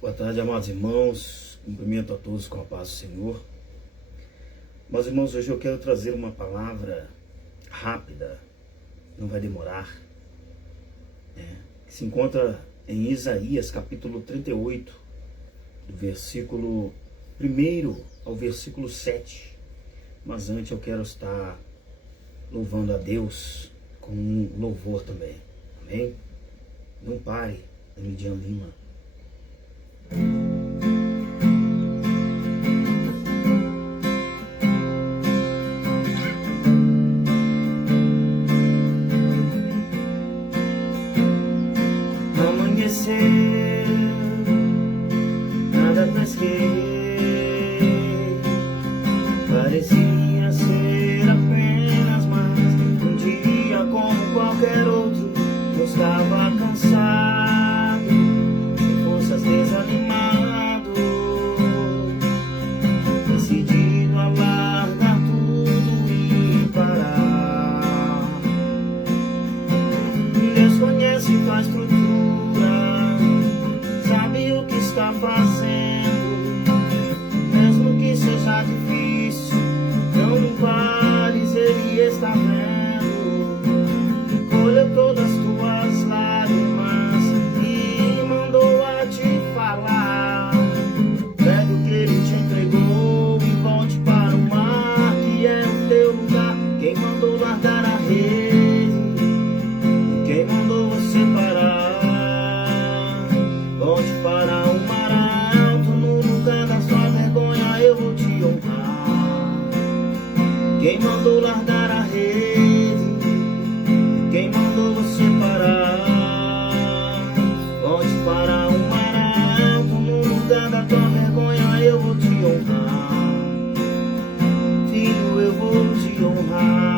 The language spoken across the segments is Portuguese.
Boa tarde, amados irmãos. Cumprimento a todos com a paz do Senhor. Mas, irmãos, hoje eu quero trazer uma palavra rápida, não vai demorar, que se encontra em Isaías, capítulo 38, do versículo 1 ao versículo 7. Mas antes eu quero estar louvando a Deus com um louvor também. Amém? Não pare, Lidian Lima. Amanhecer, nada pesquei, parecia ser apenas mais um dia como qualquer outro. Eu estava cansado, sem forças, desanimado, decidido a largar tudo e parar. Deus conhece tua estrutura, sabe o que está fazendo, mesmo que seja difícil, não pares, Ele está vendo. Colheu todas as tuas lágrimas e mandou a te falar. Pegue o que Ele te entregou e volte para o mar, que é o teu lugar. Quem mandou largar a rede? Quem mandou você parar? Volte para o mar alto, no lugar da sua vergonha eu vou te honrar. Quem mandou largar a rede? Quem mandou você parar? Volte para o mar alto, no lugar da tua vergonha eu vou te honrar. Filho, eu vou te honrar.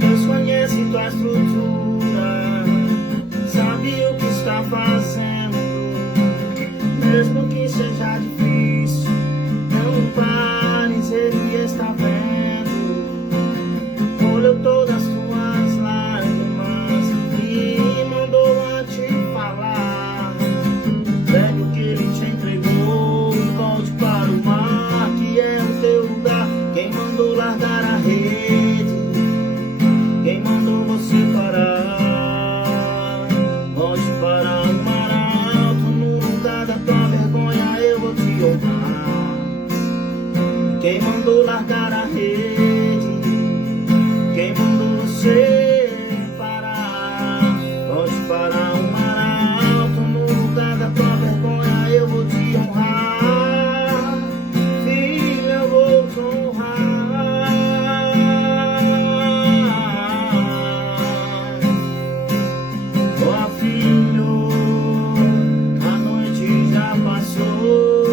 Deus conhece tua estrutura, sabe o que está fazendo, mesmo que seja difícil, não pares, Ele está vendo. Colheu todas as tuas lágrimas e mandou a te falar. Pegue o que Ele te entregou e volte para o mar, que é o teu lugar. Quem mandou largar a rede? Quem mandou você parar? Volte para o mar alto, no lugar da tua vergonha eu vou te honrar. Quem mandou largar a rede? Quem mandou você parar? Volte para o mar alto, no lugar da tua vergonha eu vou te honrar. Filho, eu vou te honrar. Ó filho, a noite já passou,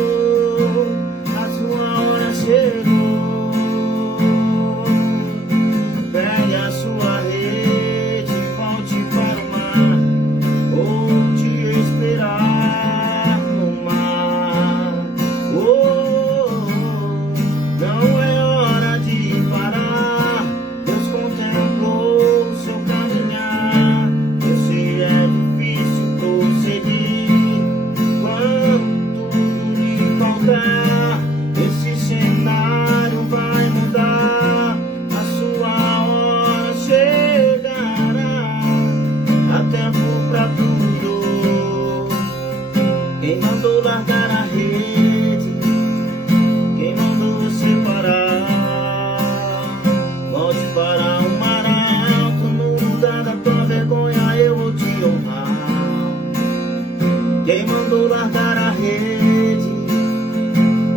a sua hora chegou. Pegue a sua rede, volte para o mar, vou te esperar no mar. Não é hora de parar, Deus contemplou o seu caminhar. Eu sei é difícil prosseguir quando tudo lhe faltar. Esse cenário vai mudar, a sua hora chegará, há tempo pra tudo. Quem mandou largar a rede? Quem mandou você parar? Volte para o mar alto, no lugar da tua vergonha eu vou te honrar. Quem mandou largar a rede?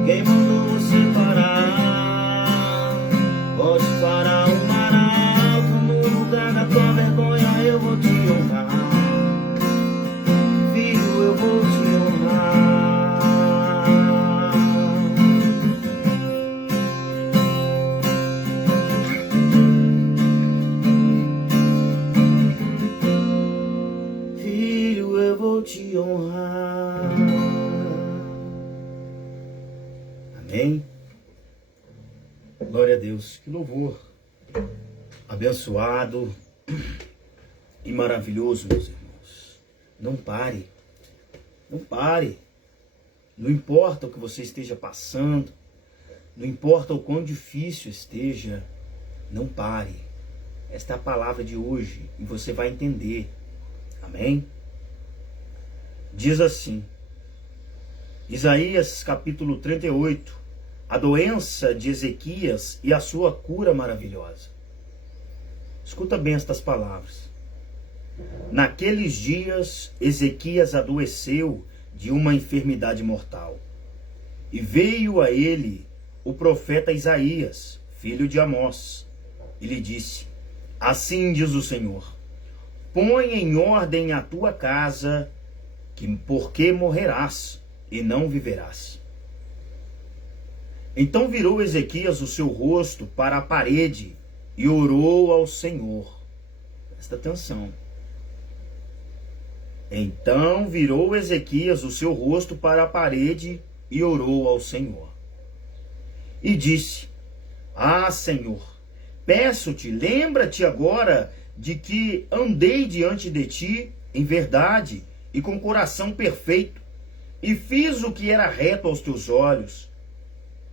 Quem mandou você parar? Volte para o mar alto, no lugar da tua vergonha eu vou te honrar. Filho, eu vou te honrar. Filho, eu vou te honrar. Amém? Glória a Deus. Que louvor abençoado e maravilhoso, meus irmãos. Não pare. Não pare. Não importa o que você esteja passando. Não importa o quão difícil esteja. Não pare. Esta é a palavra de hoje e você vai entender. Amém? Diz assim, Isaías capítulo 38, a doença de Ezequias e a sua cura maravilhosa. Escuta bem estas palavras. Naqueles dias, Ezequias adoeceu de uma enfermidade mortal. E veio a ele o profeta Isaías, filho de Amós, e lhe disse: assim diz o Senhor, põe em ordem a tua casa, porque morrerás e não viverás. Então virou Ezequias o seu rosto para a parede e orou ao Senhor. Presta atenção. Então virou Ezequias o seu rosto para a parede e orou ao Senhor. E disse: ah, Senhor, peço-te, lembra-te agora de que andei diante de ti em verdade e com coração perfeito, e fiz o que era reto aos teus olhos.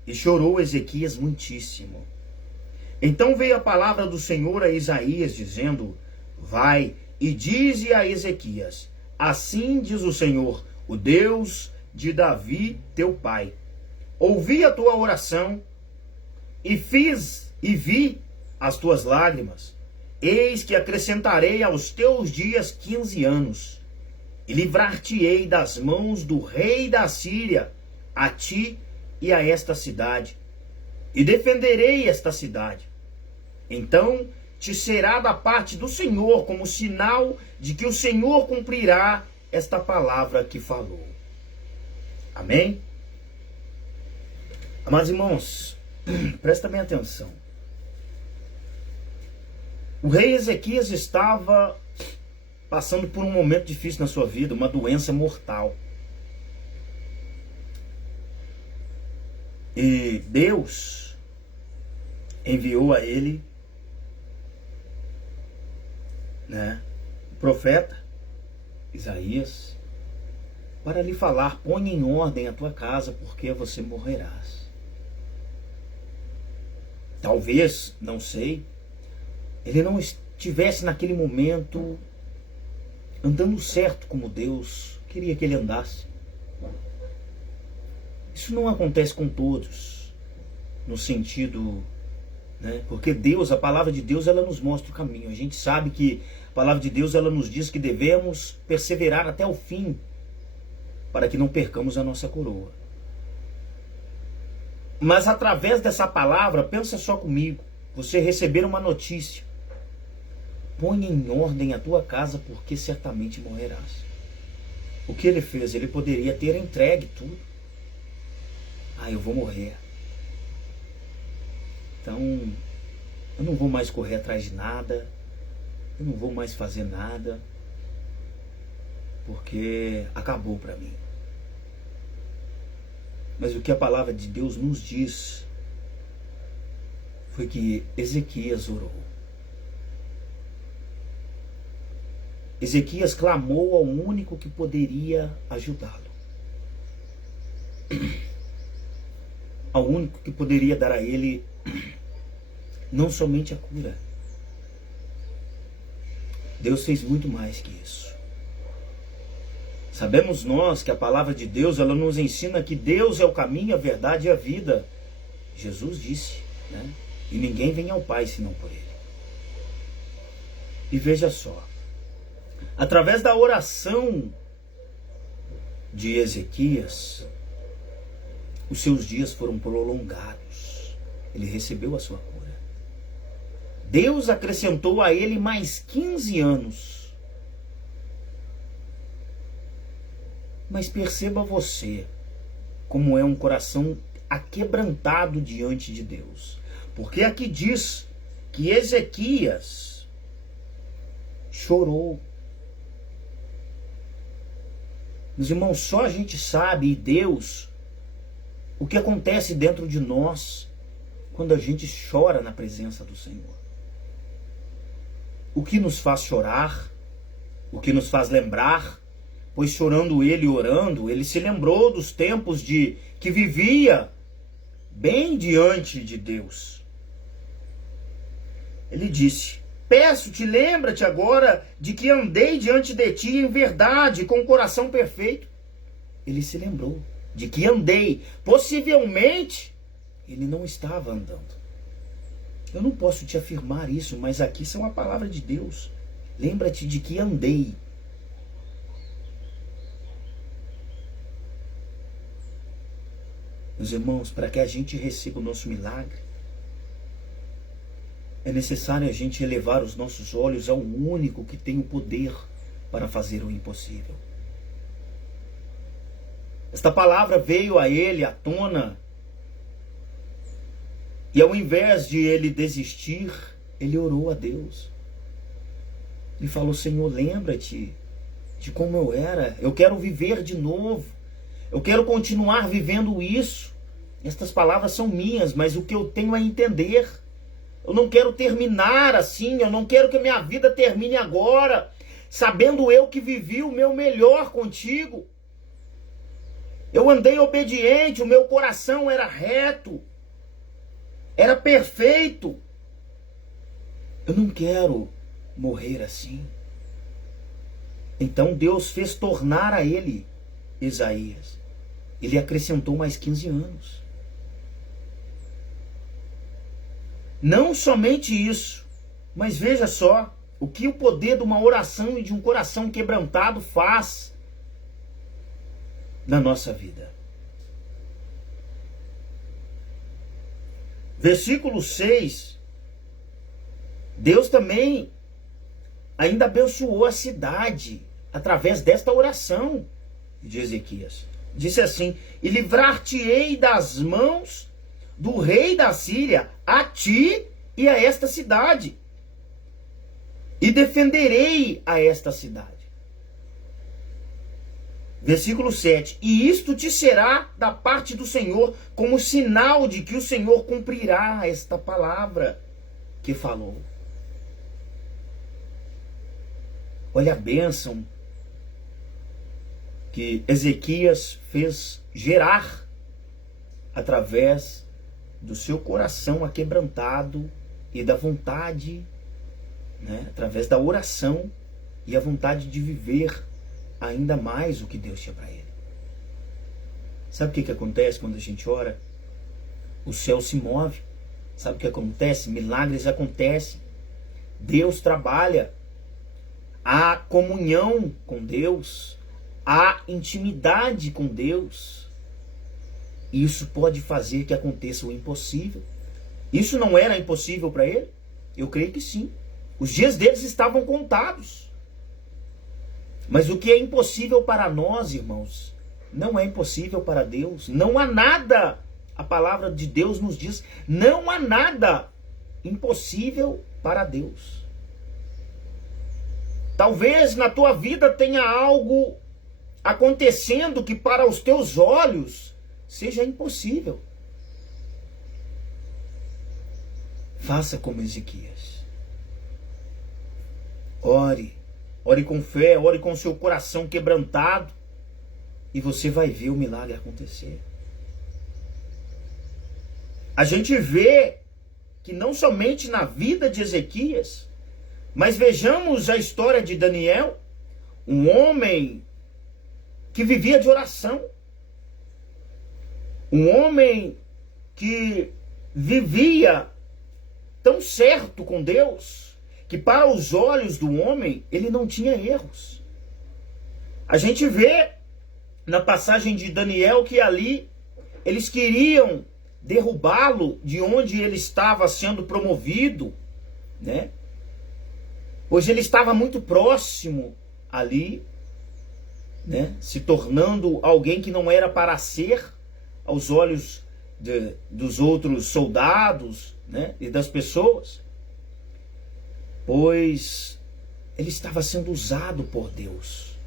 E chorou Ezequias muitíssimo. Então veio a palavra do Senhor a Isaías, dizendo: vai e dize a Ezequias: assim diz o Senhor, o Deus de Davi, teu pai. Ouvi a tua oração, e vi as tuas lágrimas. Eis que acrescentarei aos teus dias 15 anos, e livrar-te-ei das mãos do rei da Síria, a ti e a esta cidade, e defenderei esta cidade. Então te será da parte do Senhor como sinal de que o Senhor cumprirá esta palavra que falou. Amém? Amados irmãos, presta bem atenção. O rei Ezequias estava passando por um momento difícil na sua vida, uma doença mortal. E Deus enviou a ele, o profeta Isaías, para lhe falar: põe em ordem a tua casa, porque você morrerás. Talvez, não sei, ele não estivesse naquele momento andando certo como Deus queria que ele andasse. Isso não acontece com todos, no sentido, porque Deus, a palavra de Deus, ela nos mostra o caminho. A gente sabe que a palavra de Deus, ela nos diz que devemos perseverar até o fim, para que não percamos a nossa coroa. Mas através dessa palavra, pensa só comigo, você receber uma notícia: põe em ordem a tua casa, porque certamente morrerás. O que ele fez? Ele poderia ter entregue tudo. Ah, eu vou morrer, então eu não vou mais correr atrás de nada, eu não vou mais fazer nada, porque acabou para mim. Mas o que a palavra de Deus nos diz foi que Ezequias orou. Ezequias clamou ao único que poderia ajudá-lo, ao único que poderia dar a ele não somente a cura. Deus fez muito mais que isso. Sabemos nós que a palavra de Deus, ela nos ensina que Deus é o caminho, a verdade e a vida. Jesus disse, e ninguém vem ao Pai senão por Ele. E veja só, através da oração de Ezequias, os seus dias foram prolongados. Ele recebeu a sua cura. Deus acrescentou a ele mais 15 anos. Mas perceba você como é um coração aquebrantado diante de Deus. Porque aqui diz que Ezequias chorou. Meus irmãos, só a gente sabe, e Deus o que acontece dentro de nós quando a gente chora na presença do Senhor. O que nos faz chorar, o que nos faz lembrar, pois chorando ele e orando, ele se lembrou dos tempos que vivia bem diante de Deus. Ele disse: peço-te, lembra-te agora de que andei diante de ti em verdade, com o coração perfeito. Ele se lembrou de que andei. Possivelmente, ele não estava andando. Eu não posso te afirmar isso, mas aqui isso é uma palavra de Deus. Lembra-te de que andei. Meus irmãos, para que a gente receba o nosso milagre, é necessário a gente elevar os nossos olhos ao único que tem o poder para fazer o impossível. Esta palavra veio a ele à tona, e ao invés de ele desistir, ele orou a Deus. Ele falou: Senhor, lembra-te de como eu era. Eu quero viver de novo. Eu quero continuar vivendo isso. Estas palavras são minhas, mas o que eu tenho é entender. Eu não quero terminar assim. Eu não quero que a minha vida termine agora, sabendo eu que vivi o meu melhor contigo. Eu andei obediente, o meu coração era reto, era perfeito. Eu não quero morrer assim. Então Deus fez tornar a ele Isaías. Ele acrescentou mais 15 anos. Não somente isso, mas veja só o que o poder de uma oração e de um coração quebrantado faz na nossa vida. Versículo 6. Deus também ainda abençoou a cidade através desta oração de Ezequias. Disse assim: e livrar-te-ei das mãos do rei da Síria, a ti e a esta cidade, e defenderei a esta cidade. Versículo 7. E isto te será da parte do Senhor como sinal de que o Senhor cumprirá esta palavra que falou. Olha a bênção que Ezequias fez gerar através do seu coração aquebrantado e da vontade, através da oração e a vontade de viver ainda mais o que Deus tinha para ele. Sabe o que acontece quando a gente ora? O céu se move. Sabe o que acontece? Milagres acontecem. Deus trabalha. Há comunhão com Deus. Há intimidade com Deus. Isso pode fazer que aconteça o impossível. Isso não era impossível para ele? Eu creio que sim. Os dias deles estavam contados. Mas o que é impossível para nós, irmãos, não é impossível para Deus. Não há nada, a palavra de Deus nos diz, não há nada impossível para Deus. Talvez na tua vida tenha algo acontecendo que para os teus olhos seja impossível. Faça como Ezequias. Ore. Ore com fé, ore com seu coração quebrantado, e você vai ver o milagre acontecer. A gente vê que não somente na vida de Ezequias, mas vejamos a história de Daniel, um homem que vivia de oração, um homem que vivia tão certo com Deus, que para os olhos do homem, ele não tinha erros. A gente vê na passagem de Daniel que ali eles queriam derrubá-lo de onde ele estava sendo promovido, pois ele estava muito próximo ali, se tornando alguém que não era para ser aos olhos dos outros soldados, e das pessoas. Pois ele estava sendo usado por Deus,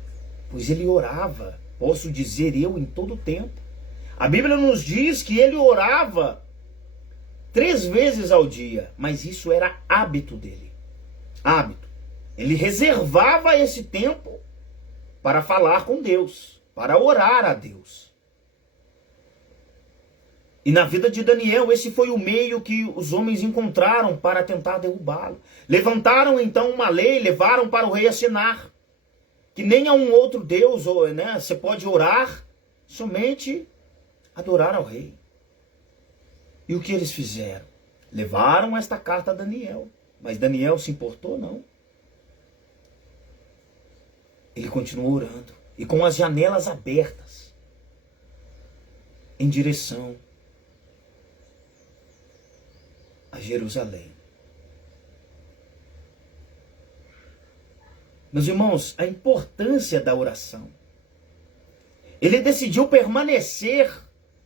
pois ele orava, posso dizer eu, em todo o tempo. A Bíblia nos diz que ele orava 3 vezes ao dia, mas isso era hábito dele. Hábito. Ele reservava esse tempo para falar com Deus, para orar a Deus. E na vida de Daniel, esse foi o meio que os homens encontraram para tentar derrubá-lo. Levantaram então uma lei, levaram para o rei assinar, que nem a um outro Deus, né, você pode orar, somente adorar ao rei. E o que eles fizeram? Levaram esta carta a Daniel. Mas Daniel se importou? Não. Ele continuou orando. E com as janelas abertas. Em direção a Jerusalém. Meus irmãos, a importância da oração. Ele decidiu permanecer,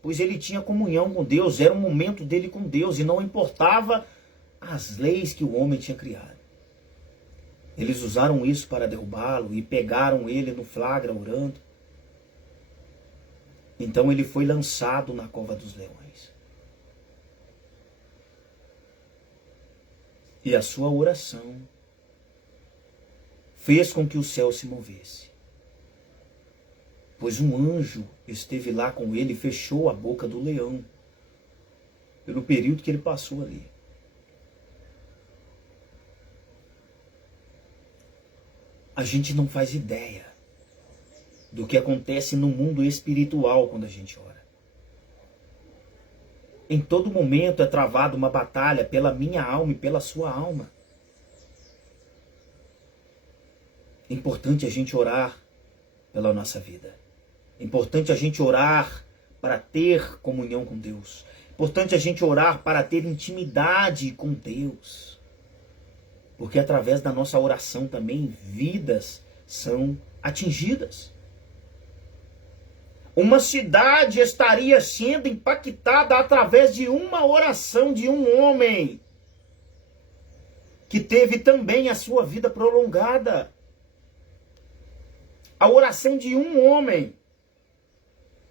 pois ele tinha comunhão com Deus, era o momento dele com Deus, e não importava as leis que o homem tinha criado. Eles usaram isso para derrubá-lo e pegaram ele no flagra orando. Então ele foi lançado na cova dos leões. E a sua oração fez com que o céu se movesse. Pois um anjo esteve lá com ele e fechou a boca do leão, pelo período que ele passou ali. A gente não faz ideia do que acontece no mundo espiritual quando a gente ora. Em todo momento é travada uma batalha pela minha alma e pela sua alma. É importante a gente orar pela nossa vida. É importante a gente orar para ter comunhão com Deus. É importante a gente orar para ter intimidade com Deus. Porque através da nossa oração também vidas são atingidas. Uma cidade estaria sendo impactada através de uma oração de um homem que teve também a sua vida prolongada. A oração de um homem.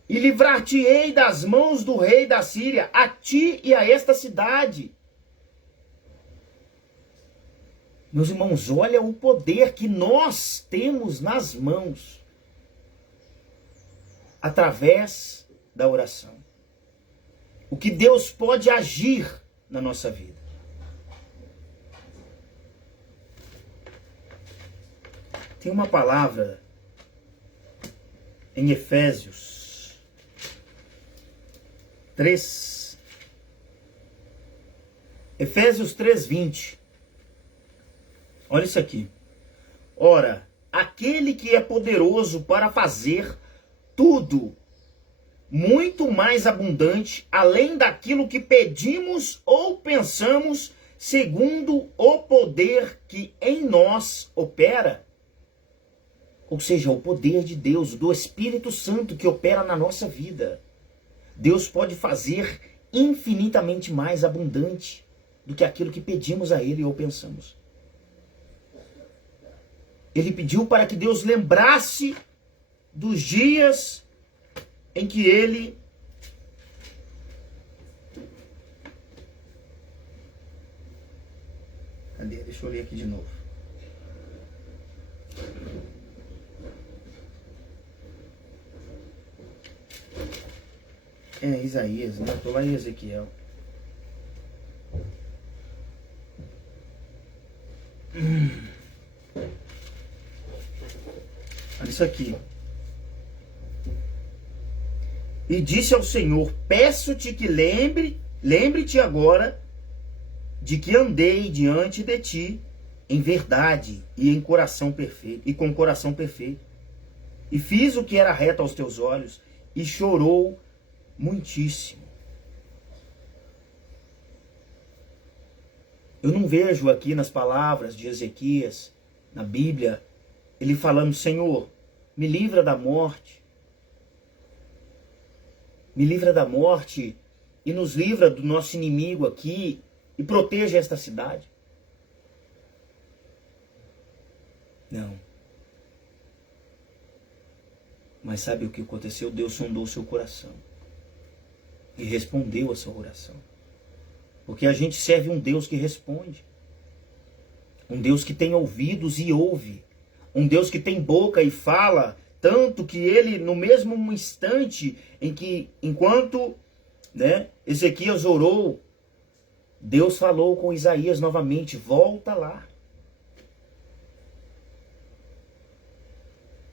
E livrar-te-ei das mãos do rei da Síria, a ti e a esta cidade. Meus irmãos, olha o poder que nós temos nas mãos através da oração. O que Deus pode agir na nossa vida. Tem uma palavra em Efésios 3. Efésios 3:20. Olha isso aqui. Ora, aquele que é poderoso para fazer tudo muito mais abundante, além daquilo que pedimos ou pensamos, segundo o poder que em nós opera. Ou seja, o poder de Deus, do Espírito Santo que opera na nossa vida. Deus pode fazer infinitamente mais abundante do que aquilo que pedimos a Ele ou pensamos. Ele pediu para que Deus lembrasse dos dias em que Ele Cadê? Deixa eu ler aqui de novo. É Isaías, né? Estou lá em Ezequiel. Olha isso aqui. E disse ao Senhor: peço-te que lembre-te agora de que andei diante de ti em verdade e em coração perfeito, e com coração perfeito. E fiz o que era reto aos teus olhos, e chorou muitíssimo. Eu não vejo aqui nas palavras de Ezequias, na Bíblia, ele falando: Senhor, me livra da morte. Me livra da morte e nos livra do nosso inimigo aqui e proteja esta cidade. Não. Mas sabe o que aconteceu? Deus sondou o seu coração. e respondeu a sua oração. Porque a gente serve um Deus que responde. Um Deus que tem ouvidos e ouve. Um Deus que tem boca e fala, tanto que ele, no mesmo instante em que, enquanto Ezequias orou, Deus falou com Isaías novamente, volta lá.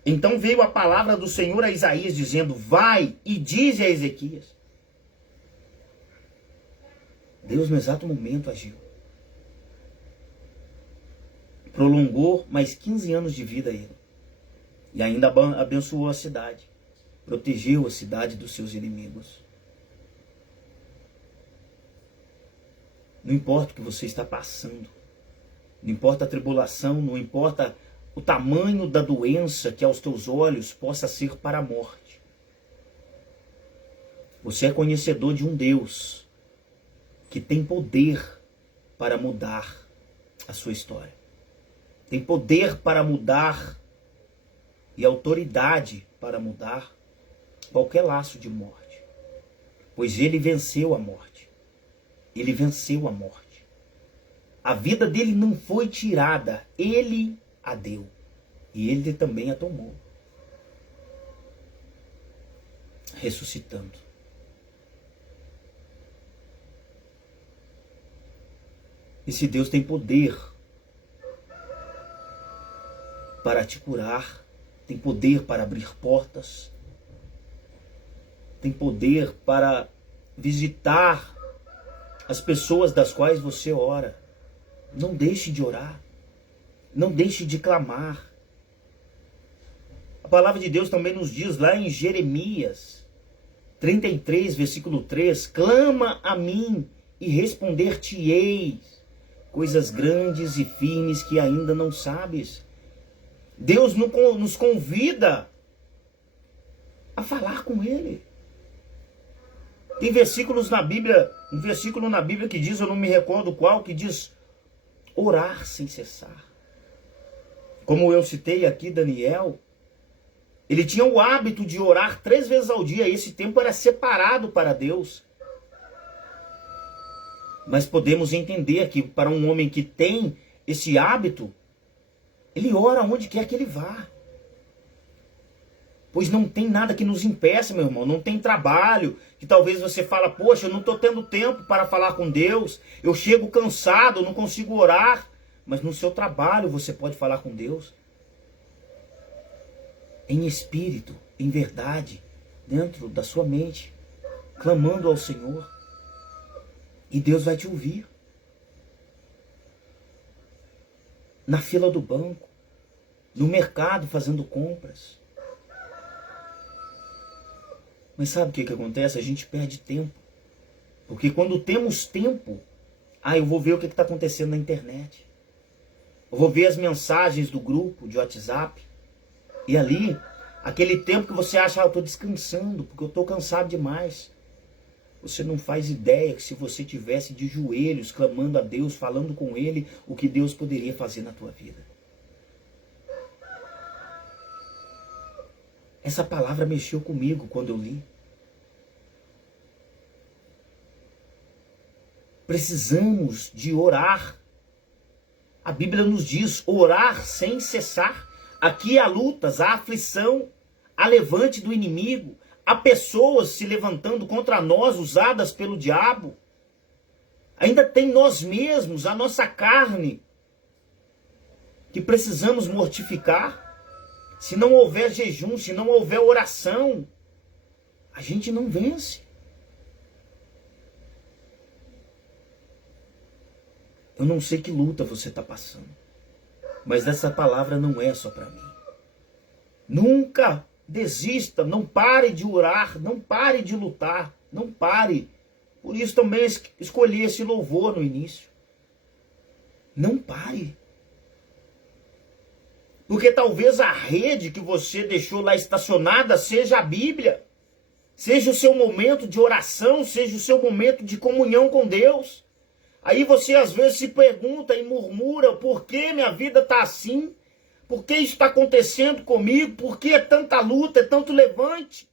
Então veio a palavra do Senhor a Isaías dizendo, vai e dize a Ezequias. Deus no exato momento agiu. Prolongou mais 15 anos de vida a ele. E ainda abençoou a cidade. Protegeu a cidade dos seus inimigos. Não importa o que você está passando. Não importa a tribulação, não importa o tamanho da doença que aos teus olhos possa ser para a morte. Você é conhecedor de um Deus que tem poder para mudar a sua história. Tem poder para mudar e autoridade para mudar qualquer laço de morte. Pois ele venceu a morte. Ele venceu a morte. A vida dele não foi tirada, ele a deu. E ele também a tomou. Ressuscitando. Esse Deus tem poder para te curar, tem poder para abrir portas, tem poder para visitar as pessoas das quais você ora. Não deixe de orar, não deixe de clamar. A palavra de Deus também nos diz lá em Jeremias 33, versículo 3, clama a mim e responder-te-ei coisas grandes e firmes que ainda não sabes. Deus nos convida a falar com Ele. Tem versículos na Bíblia, um versículo na Bíblia que diz, eu não me recordo qual, que diz orar sem cessar. Como eu citei aqui Daniel, ele tinha o hábito de orar 3 vezes ao dia. Esse tempo era separado para Deus. Mas podemos entender que para um homem que tem esse hábito, ele ora onde quer que ele vá. Pois não tem nada que nos impeça, meu irmão. Não tem trabalho. Que talvez você fala, poxa, eu não estou tendo tempo para falar com Deus. Eu chego cansado, não consigo orar. Mas no seu trabalho você pode falar com Deus. Em espírito, em verdade, dentro da sua mente. Clamando ao Senhor. E Deus vai te ouvir. Na fila do banco, no mercado fazendo compras. Mas sabe o que acontece? A gente perde tempo. Porque quando temos tempo, eu vou ver o que está acontecendo na internet. Eu vou ver as mensagens do grupo de WhatsApp. E ali, aquele tempo que você acha, eu estou descansando, porque eu estou cansado demais. Você não faz ideia que se você tivesse de joelhos, clamando a Deus, falando com Ele, o que Deus poderia fazer na tua vida. Essa palavra mexeu comigo quando eu li. Precisamos de orar. A Bíblia nos diz orar sem cessar. Aqui há lutas, há aflição, há levante do inimigo. Há pessoas se levantando contra nós, usadas pelo diabo. Ainda tem nós mesmos, a nossa carne, que precisamos mortificar. Se não houver jejum, se não houver oração, a gente não vence. Eu não sei que luta você está passando, mas essa palavra não é só para mim. Nunca desista, não pare de orar, não pare de lutar, não pare. Por isso também escolhi esse louvor no início. Não pare. Porque talvez a rede que você deixou lá estacionada seja a Bíblia. Seja o seu momento de oração, seja o seu momento de comunhão com Deus. Aí você às vezes se pergunta e murmura, por que minha vida está assim? Por que isso está acontecendo comigo? Por que é tanta luta, é tanto levante?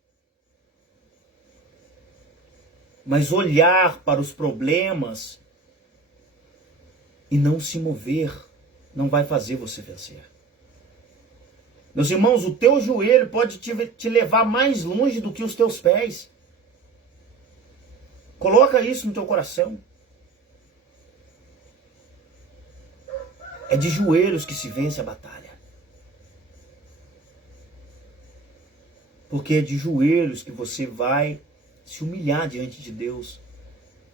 Mas olhar para os problemas e não se mover não vai fazer você vencer. Meus irmãos, o teu joelho pode te levar mais longe do que os teus pés. Coloca isso no teu coração. É de joelhos que se vence a batalha. Porque é de joelhos que você vai se humilhar diante de Deus.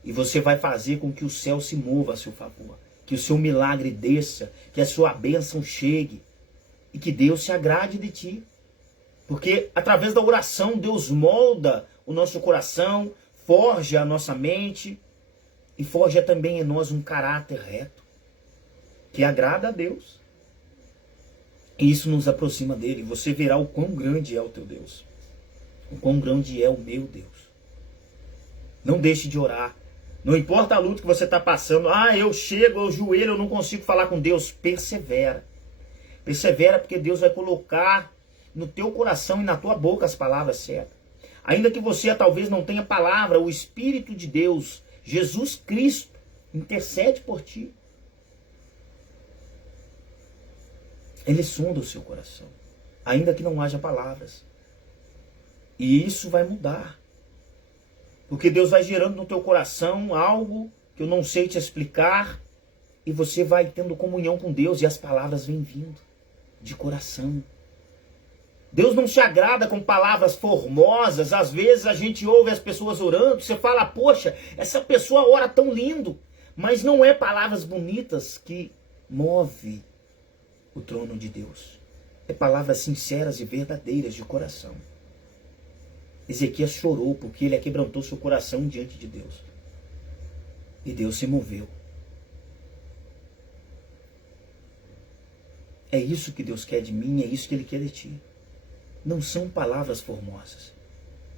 E você vai fazer com que o céu se mova a seu favor. Que o seu milagre desça. Que a sua bênção chegue. E que Deus se agrade de ti. Porque através da oração Deus molda o nosso coração, forja a nossa mente e forja também em nós um caráter reto, que agrada a Deus. E isso nos aproxima dele. Você verá o quão grande é o teu Deus. O quão grande é o meu Deus. Não deixe de orar. Não importa a luta que você está passando. Eu chego ao joelho, eu não consigo falar com Deus. Persevera. Persevera, porque Deus vai colocar no teu coração e na tua boca as palavras certas. Ainda que você talvez não tenha palavra, o Espírito de Deus, Jesus Cristo, intercede por ti. Ele sonda o seu coração, ainda que não haja palavras. E isso vai mudar. Porque Deus vai gerando no teu coração algo que eu não sei te explicar, e você vai tendo comunhão com Deus e as palavras vêm vindo de coração. Deus não se agrada com palavras formosas. Às vezes a gente ouve as pessoas orando, você fala, poxa, essa pessoa ora tão lindo. Mas não é palavras bonitas que move o trono de Deus. É palavras sinceras e verdadeiras de coração. Ezequias chorou porque ele quebrantou seu coração diante de Deus. E Deus se moveu. É isso que Deus quer de mim, é isso que Ele quer de ti. Não são palavras formosas.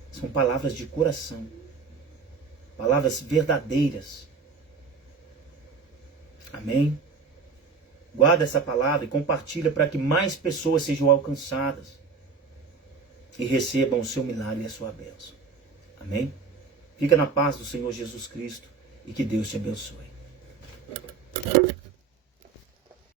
São palavras de coração. Palavras verdadeiras. Amém? Guarda essa palavra e compartilha para que mais pessoas sejam alcançadas. E recebam o seu milagre e a sua bênção. Amém? Fica na paz do Senhor Jesus Cristo e que Deus te abençoe.